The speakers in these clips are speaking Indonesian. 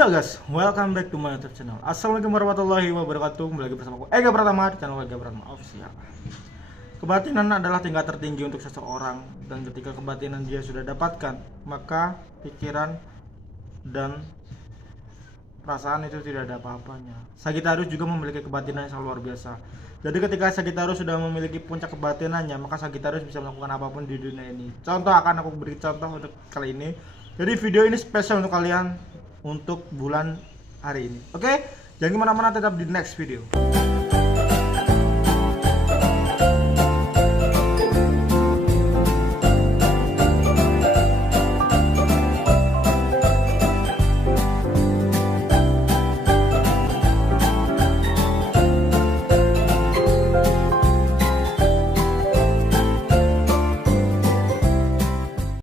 Yo guys, welcome back to my YouTube channel. Assalamualaikum warahmatullahi wabarakatuh. Kembali lagi bersama aku Ega Pratama di channel Ega Pratama Official. Kebatinan adalah tingkat tertinggi untuk seseorang, dan ketika kebatinan dia sudah dapatkan, maka pikiran dan perasaan itu tidak ada apa-apanya. Sagittarius juga memiliki kebatinan yang sangat luar biasa. Jadi ketika Sagittarius sudah memiliki puncak kebatinannya, maka Sagittarius bisa melakukan apapun di dunia ini. Contoh akan aku beri contoh untuk kali ini. Jadi video ini spesial untuk kalian untuk bulan hari ini. Oke, jangan kemana-mana, tetap di next video.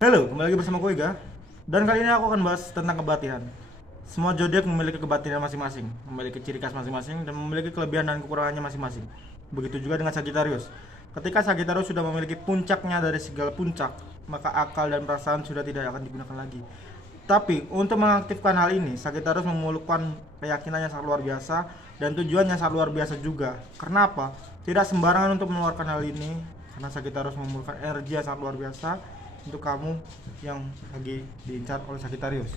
Halo, kembali lagi bersama aku Ega. Dan kali ini aku akan bahas tentang kebatinan. Semua zodiak memiliki kebatinan masing-masing, memiliki ciri khas masing-masing, dan memiliki kelebihan dan kekurangannya masing-masing. Begitu juga dengan Sagittarius. Ketika Sagittarius sudah memiliki puncaknya dari segala puncak, maka akal dan perasaan sudah tidak akan digunakan lagi. Tapi untuk mengaktifkan hal ini, Sagittarius memulukkan keyakinan yang sangat luar biasa dan tujuannya sangat luar biasa juga. Karena apa? Tidak sembarangan untuk mengeluarkan hal ini, karena Sagittarius memulukkan energi yang sangat luar biasa untuk kamu yang lagi diincar oleh Sagittarius.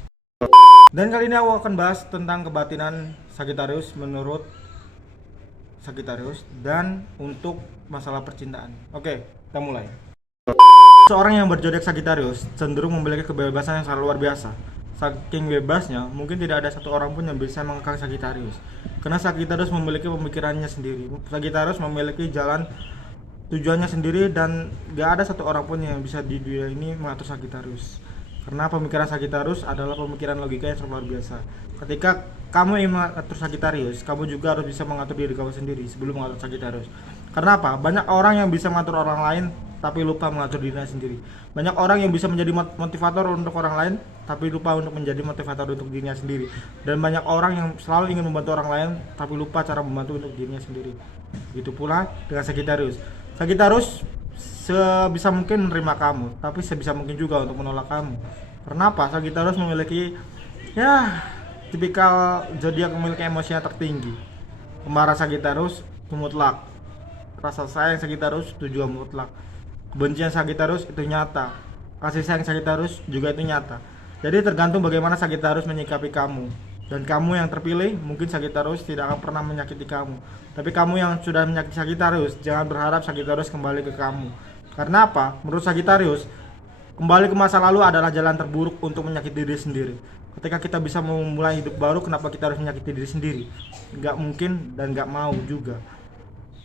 Dan kali ini aku akan bahas tentang kebatinan Sagittarius menurut Sagittarius dan untuk masalah percintaan. Oke, kita mulai. Seorang yang berzodiak Sagittarius cenderung memiliki kebebasan yang sangat luar biasa. Saking bebasnya, mungkin tidak ada satu orang pun yang bisa mengekang Sagittarius. Karena Sagittarius memiliki pemikirannya sendiri. Sagittarius memiliki jalan tujuannya sendiri, dan gak ada satu orang pun yang bisa di dunia ini mengatur Sagittarius. Karena pemikiran Sagittarius adalah pemikiran logika yang sangat luar biasa. Ketika kamu ingin mengatur Sagittarius, kamu juga harus bisa mengatur diri kamu sendiri sebelum mengatur Sagittarius. Karena apa? Banyak orang yang bisa mengatur orang lain tapi lupa mengatur dirinya sendiri. Banyak orang yang bisa menjadi motivator untuk orang lain tapi lupa untuk menjadi motivator untuk dirinya sendiri. Dan banyak orang yang selalu ingin membantu orang lain tapi lupa cara membantu untuk dirinya sendiri. Begitu pula dengan Sagittarius. Sagittarius sebisa mungkin menerima kamu, tapi sebisa mungkin juga untuk menolak kamu. Kenapa? Sagittarius memiliki tipikal zodiak memiliki emosi yang tertinggi. Kemarahan Sagittarius itu mutlak. Rasa sayang Sagittarius itu juga mutlak. Kebencian Sagittarius itu nyata. Kasih sayang Sagittarius juga itu nyata. Jadi tergantung bagaimana Sagittarius menyikapi kamu. Dan kamu yang terpilih, mungkin Sagittarius tidak akan pernah menyakiti kamu. Tapi kamu yang sudah menyakiti Sagittarius, jangan berharap Sagittarius kembali ke kamu. Karena apa? Menurut Sagittarius, kembali ke masa lalu adalah jalan terburuk untuk menyakiti diri sendiri. Ketika kita bisa memulai hidup baru, kenapa kita harus menyakiti diri sendiri? Gak mungkin dan gak mau juga.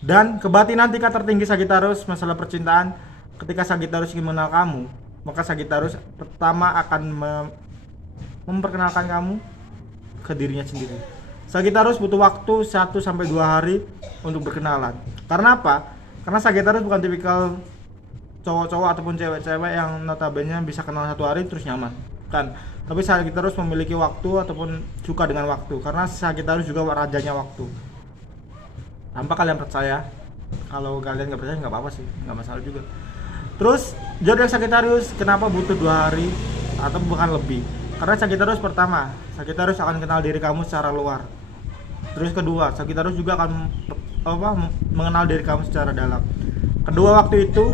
Dan kebatinan tingkat tertinggi Sagittarius masalah percintaan, ketika Sagittarius ingin mengenal kamu, maka Sagittarius pertama akan memperkenalkan kamu ke dirinya sendiri. Sagittarius butuh waktu 1-2 hari untuk berkenalan. Karena apa? Karena Sagittarius bukan tipikal cowok-cowok ataupun cewek-cewek yang notabene bisa kenal 1 hari terus nyaman, kan? Tapi Sagittarius memiliki waktu ataupun suka dengan waktu, karena Sagittarius juga rajanya waktu. Tanpa kalian percaya, kalau kalian nggak percaya nggak apa-apa sih, nggak masalah juga. Terus zodiak Sagittarius kenapa butuh 2 hari atau bukan lebih? Karena Sagittarius pertama, Sagittarius akan kenal diri kamu secara luar. Terus kedua, Sagittarius juga akan mengenal diri kamu secara dalam. Kedua waktu itu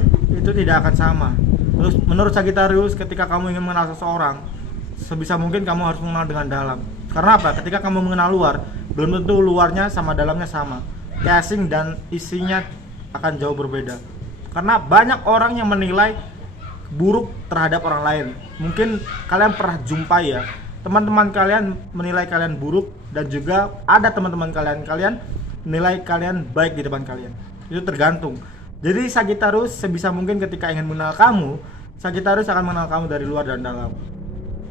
tidak akan sama. Terus menurut Sagittarius, ketika kamu ingin mengenal seseorang, sebisa mungkin kamu harus mengenal dengan dalam. Karena apa? Ketika kamu mengenal luar, belum tentu luarnya sama dalamnya sama. Casing dan isinya akan jauh berbeda. Karena banyak orang yang menilai buruk terhadap orang lain. Mungkin kalian pernah jumpai ya, teman-teman kalian menilai kalian buruk, dan juga ada teman-teman kalian menilai kalian baik di depan kalian. Itu tergantung. Jadi Sagittarius sebisa mungkin ketika ingin mengenal kamu, Sagittarius akan mengenal kamu dari luar dan dalam,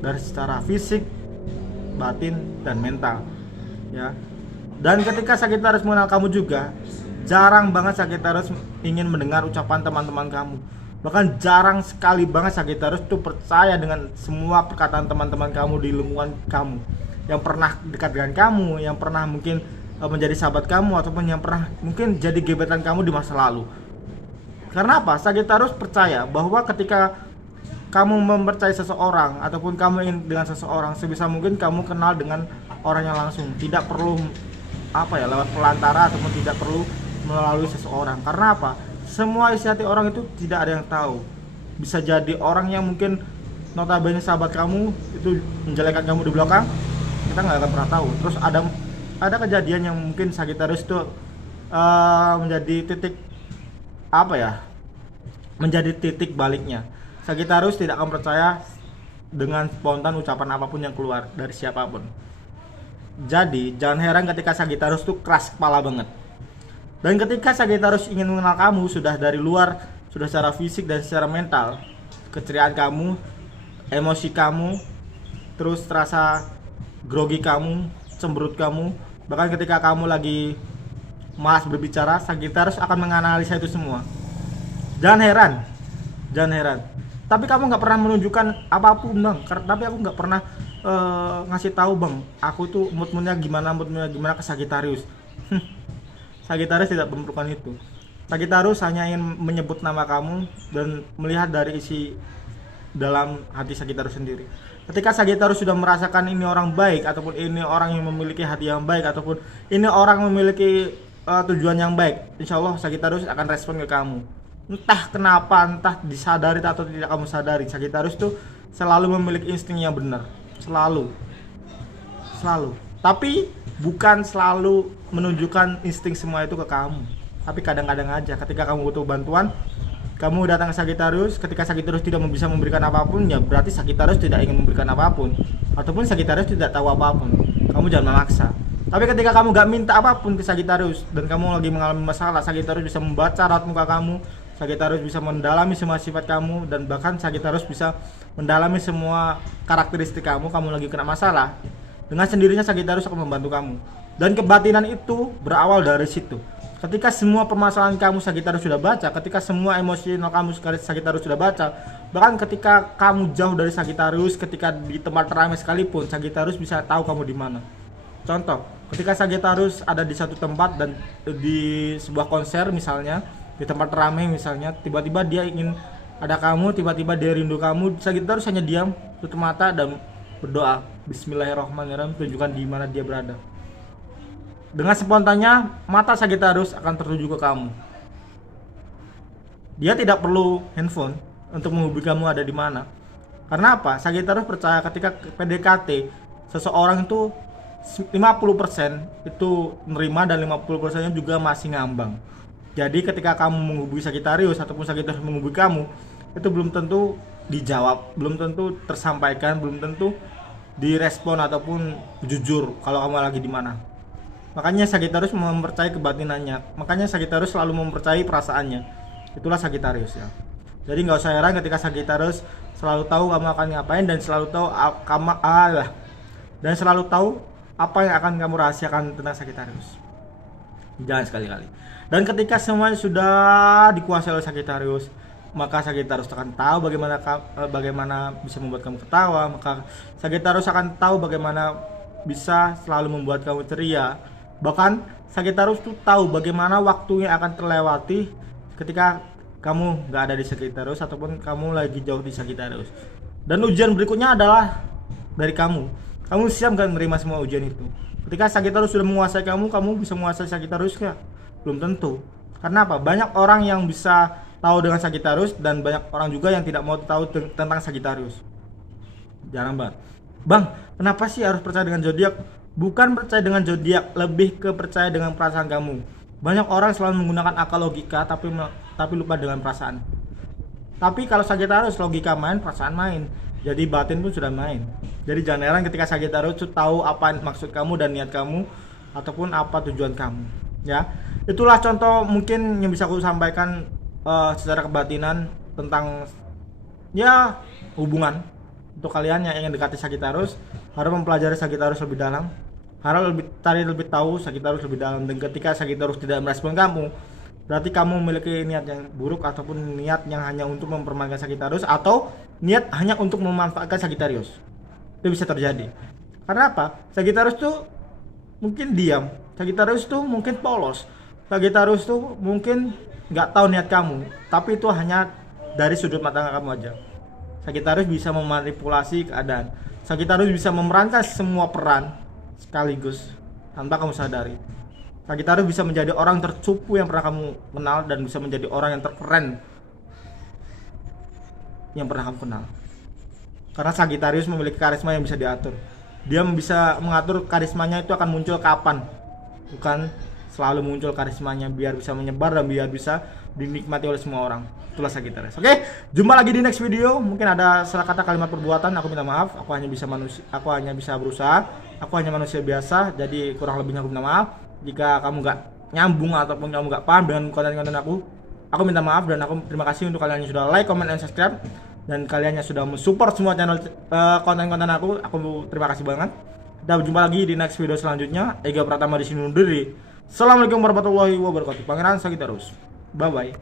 dari secara fisik, batin, dan mental, ya. Dan ketika Sagittarius mengenal kamu juga, jarang banget Sagittarius ingin mendengar ucapan teman-teman kamu. Bahkan jarang sekali banget Sagittarius tuh percaya dengan semua perkataan teman-teman kamu di lingkungan kamu, yang pernah dekat dengan kamu, yang pernah mungkin menjadi sahabat kamu, ataupun yang pernah mungkin jadi gebetan kamu di masa lalu. Karena apa? Sagittarius percaya bahwa ketika kamu mempercayai seseorang ataupun kamu ingin dengan seseorang, sebisa mungkin kamu kenal dengan orangnya langsung, tidak perlu lewat pelantara ataupun tidak perlu melalui seseorang. Karena apa? Semua isi hati orang itu tidak ada yang tahu. Bisa jadi orang yang mungkin notabene sahabat kamu itu menjelekkan kamu di belakang, kita nggak akan pernah tahu. Terus ada kejadian yang mungkin Sagittarius itu menjadi titik menjadi titik baliknya. Sagittarius tidak akan percaya dengan spontan ucapan apapun yang keluar dari siapapun. Jadi jangan heran ketika Sagittarius itu keras kepala banget. Dan ketika Sagittarius ingin mengenal kamu sudah dari luar, sudah secara fisik dan secara mental, keceriaan kamu, emosi kamu, terus terasa grogi kamu, cemberut kamu, bahkan ketika kamu lagi malas berbicara, Sagittarius akan menganalisa itu semua. Jangan heran. Tapi kamu nggak pernah menunjukkan apapun, Bang. Tapi aku nggak pernah ngasih tahu, Bang, aku tuh moodnya gimana ke Sagittarius. Sagittarius tidak memerlukan itu. Sagittarius hanya ingin menyebut nama kamu dan melihat dari isi dalam hati Sagittarius sendiri. Ketika Sagittarius sudah merasakan ini orang baik, ataupun ini orang yang memiliki hati yang baik, ataupun ini orang memiliki tujuan yang baik, insya Allah Sagittarius akan respon ke kamu. Entah kenapa, entah disadari atau tidak kamu sadari, Sagittarius tuh selalu memiliki insting yang benar. Selalu. Tapi bukan selalu menunjukkan insting semua itu ke kamu. Tapi kadang-kadang aja ketika kamu butuh bantuan, kamu datang ke Sagittarius. Ketika Sagittarius tidak bisa memberikan apapun, ya berarti Sagittarius tidak ingin memberikan apapun, ataupun Sagittarius tidak tahu apapun. Kamu jangan memaksa. Tapi ketika kamu gak minta apapun ke Sagittarius dan kamu lagi mengalami masalah, Sagittarius bisa membaca raut muka kamu, Sagittarius bisa mendalami semua sifat kamu, dan bahkan Sagittarius bisa mendalami semua karakteristik kamu. Kamu lagi kena masalah, dengan sendirinya Sagittarius akan membantu kamu. Dan kebatinan itu berawal dari situ. Ketika semua permasalahan kamu Sagittarius sudah baca, ketika semua emosional kamu Sagittarius sudah baca, bahkan ketika kamu jauh dari Sagittarius, ketika di tempat ramai sekalipun, Sagittarius bisa tahu kamu di mana. Contoh, ketika Sagittarius ada di satu tempat dan di sebuah konser misalnya, di tempat ramai misalnya, tiba-tiba dia ingin ada kamu, tiba-tiba dia rindu kamu, Sagittarius hanya diam, tutup mata dan berdoa, Bismillahirrahmanirrahim, tunjukkan di mana dia berada. Dengan spontannya mata Sagittarius akan tertuju ke kamu. Dia tidak perlu handphone untuk menghubungi kamu ada di mana. Karena apa? Sagittarius percaya ketika PDKT seseorang itu 50% itu menerima dan 50%-nya juga masih ngambang. Jadi ketika kamu menghubungi Sagittarius ataupun Sagittarius menghubungi kamu, itu belum tentu dijawab, belum tentu tersampaikan, belum tentu direspon ataupun jujur kalau kamu lagi di mana. Makanya Sagittarius mempercayai kebatinannya. Makanya Sagittarius selalu mempercayai perasaannya. Itulah Sagittarius ya. Jadi nggak usah heran ketika Sagittarius selalu tahu kamu akan ngapain dan selalu tahu selalu tahu apa yang akan kamu rahasiakan tentang Sagittarius. Jangan sekali-kali. Dan ketika semuanya sudah dikuasai oleh Sagittarius, maka Sagittarius akan tahu bagaimana bisa membuat kamu ketawa. Maka Sagittarius akan tahu bagaimana bisa selalu membuat kamu ceria. Bahkan Sagittarius tuh tahu bagaimana waktunya akan terlewati ketika kamu gak ada di Sagittarius ataupun kamu lagi jauh di Sagittarius. Dan ujian berikutnya adalah dari kamu. Kamu siap gak menerima semua ujian itu? Ketika Sagittarius sudah menguasai kamu, kamu bisa menguasai Sagittarius gak? Belum tentu. Karena apa? Banyak orang yang bisa tahu dengan Sagittarius dan banyak orang juga yang tidak mau tahu tentang Sagittarius. Jarang banget. Bang, kenapa sih harus percaya dengan zodiak? Bukan percaya dengan zodiak, lebih ke percaya dengan perasaan kamu. Banyak orang selalu menggunakan akal logika tapi lupa dengan perasaan. Tapi kalau Sagittarius logika main, perasaan main. Jadi batin pun sudah main. Jadi jangan heran ketika Sagittarius tahu apa maksud kamu dan niat kamu ataupun apa tujuan kamu. Ya, itulah contoh mungkin yang bisa aku sampaikan secara kebatinan tentang ya hubungan. Untuk kalian yang ingin dekati Sagittarius, harus mempelajari Sagittarius lebih dalam, harus cari lebih tahu Sagittarius lebih dalam. Dan ketika Sagittarius tidak merespon kamu, berarti kamu memiliki niat yang buruk ataupun niat yang hanya untuk mempermainkan Sagittarius atau niat hanya untuk memanfaatkan Sagittarius. Itu bisa terjadi. Karena apa? Sagittarius tuh mungkin diam, Sagittarius tuh mungkin polos, Sagittarius tuh mungkin nggak tahu niat kamu, tapi itu hanya dari sudut mata kamu aja. Sagittarius bisa memanipulasi keadaan. Sagittarius bisa memerankan semua peran sekaligus tanpa kamu sadari. Sagittarius bisa menjadi orang tercupu yang pernah kamu kenal dan bisa menjadi orang yang terkeren yang pernah kamu kenal. Karena Sagittarius memiliki karisma yang bisa diatur. Dia bisa mengatur karismanya itu akan muncul kapan, bukan selalu muncul karismanya, biar bisa menyebar dan biar bisa dinikmati oleh semua orang. Itulah Sagittarius. Oke, jumpa lagi di next video. Mungkin ada salah kata kalimat perbuatan, aku minta maaf. Aku hanya bisa berusaha. Aku hanya manusia biasa, jadi kurang lebihnya aku minta maaf. Jika kamu nggak nyambung ataupun kamu nggak paham dengan konten-konten aku minta maaf. Dan aku terima kasih untuk kalian yang sudah like, comment, dan subscribe, dan kalian yang sudah mensupport semua channel konten-konten aku terima kasih banget. Kita berjumpa lagi di next video selanjutnya. Ega Pratama di sini undur diri. Assalamualaikum warahmatullahi wabarakatuh. Pangeran Sagittarius. Bye bye.